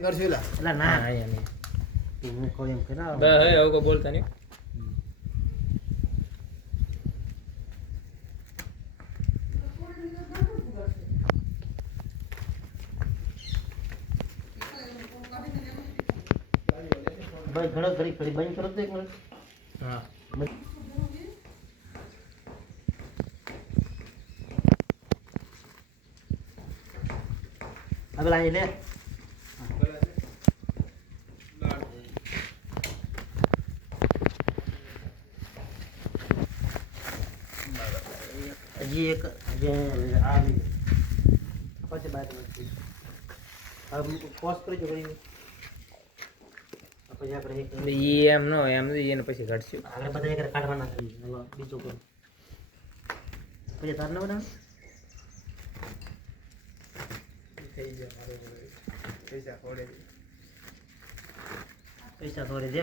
કરશું એટલે ના અહીંયા નહીં હું કોઈ એમ કરા બે હે હવે કોઈ બોલતા નહીં ભાઈ ઘણો ઘડી ઘડી બંધ કરો તો એક મિનિટ હા હવે લાવી લે હજી એક જે આવી પછી બાદ હવે કોસ કરી જો કરી પછી આપણે એક ઈ એમ નો એમ એને પછી કાઢશું આગળ બધા એક કાઢવાના છે ચલો બીજું કરો પછી તાર ન બનાવ થઈ જાય મારો પૈસા ખોડે પૈસા થોડે દે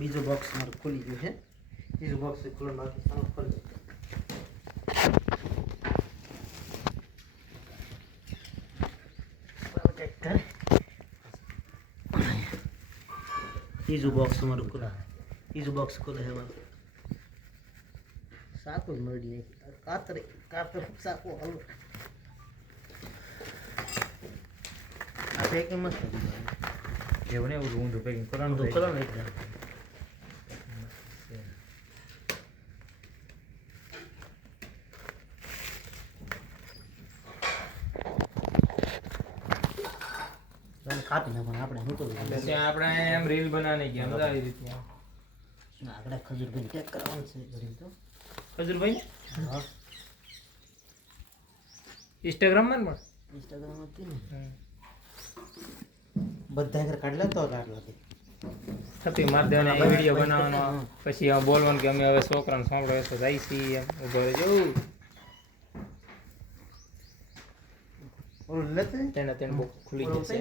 બીજો બોક્સ મારું ખુલી ગયું છે બીજો બોક્સ ખુલ્લો બાકી સારો ખોલી ત્રીજું બોક્સ મારું ખુલ્લા ત્રીજું બોક્સ ખુલે છે મારું સાકું જ મળી નહીં કાતર સાકું હલવું આ પેકિંગ મસ્ત એવું ને એવું ઊંધું પેકિંગ કરવાનું તો કરો ને એકદમ કાપી નાખવાનું આપણે શું કરવું પછી આપણે એમ રીલ બનાવવાની કે અમદાવાદ રીતના આપણે ખજૂરભાઈ ચેક કરવાનું છે ઘડી તો ખજૂરભાઈ હા ઇન્સ્ટાગ્રામમાં પણ ઇન્સ્ટાગ્રામ હતી ને બધા ઘર કાઢ લેતો આટલાથી થતી માર દેવાના એ વિડીયો બનાવવાનો પછી આ બોલવાનું કે અમે હવે છોકરાને સાંભળો તો જાય છીએ એમ ઉભો રહેજો ઓલું લેતે તેને બોક્સ ખુલી જશે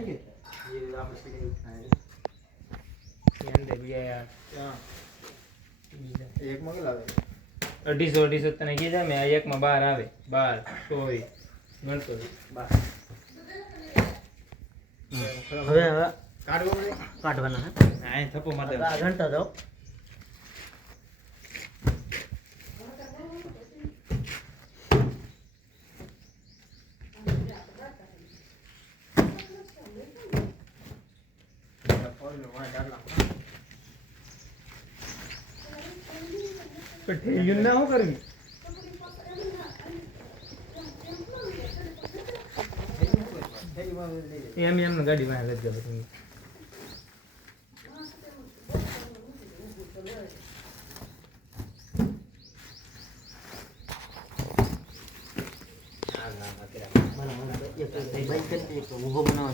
અંદર બીજા એક માં કેટલા આવે 250 તને કીધા મેં આ એકમાં 12 આવે 12 ગણતો 12 હવે કાઢવો પડે કાઢવાના હે આ થપ્પો માર દે આ ઘંટા દો ઠેલ્યું ના હું કરવી એમ ગાડી માં લઈ જાવ તમે ઊભો બનાવો